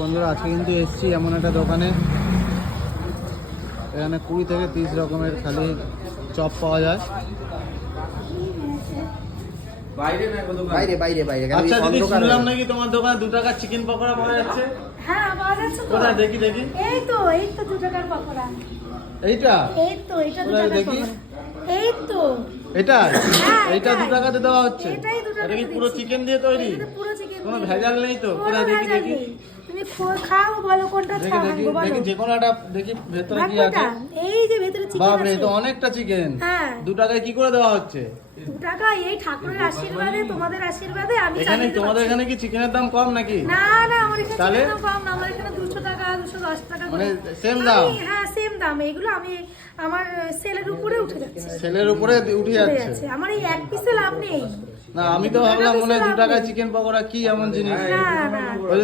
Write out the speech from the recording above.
বন্ধুরা, আজকে কিন্তু এসেছি এমন একটা দোকানে, এখানে 20 থেকে 30 রকমের খালি চপ পাওয়া যায়। বাইরে বাইরে বাইরে আচ্ছা দিদি, শুনলাম নাকি তোমার দোকানে 2 টাকার চিকেন পকোড়া পাওয়া যাচ্ছে? হ্যাঁ পাওয়া যাচ্ছে তো। কোথায় দেখি দেখি। এই তো 2 টাকার পকোড়া। এইটা? এটা 2 টাকার দেখি। পকোড়া। এই তো এটা? হ্যাঁ, এইটা 2 টাকাতে দেওয়া হচ্ছে? এটাই 2 টাকা। এটা কি পুরো চিকেন দিয়ে তৈরি? এটা পুরো চিকেন। কোনো ভেজাল নেই তো? কোনো কোথায় দেখি ভেজাল দেখি। নেই। তুমি খাও, বলো কোনটা দেখি খাও দেখি বলো। দেখি, যে কোনো একটা দেখি ভেতরে কি আছে। এই যে ভেতরে চিকেন বাপরে, আছে। এটা অনেকটা চিকেন। হ্যাঁ। 2 টাকায় কি করে দেওয়া হচ্ছে? 2 টাকা এই ঠাকুরের আশীর্বাদে, তোমাদের আশীর্বাদে আমি এখানে তোমাদের এখানে কি চিকেনের দাম কম নাকি? না না, আমার এখানে তাহলে? চিকেনের দাম কম না, আমার এখানে 200 টাকা 210 টাকা মানে করে। সেম দাম? হ্যাঁ সেম দাম। এগুলো আমি আমার সেলের উপরে উঠে যাচ্ছে। সেলের উপরে উঠে উঠে যাচ্ছে? যাচ্ছে। আমার এই এক পিসে লাভ নেই। না, আমি তো ভাবলাম মনে হয় 2 টাকায় চিকেন পকোড়া কি এমন জিনিস। না না। ওই জন্য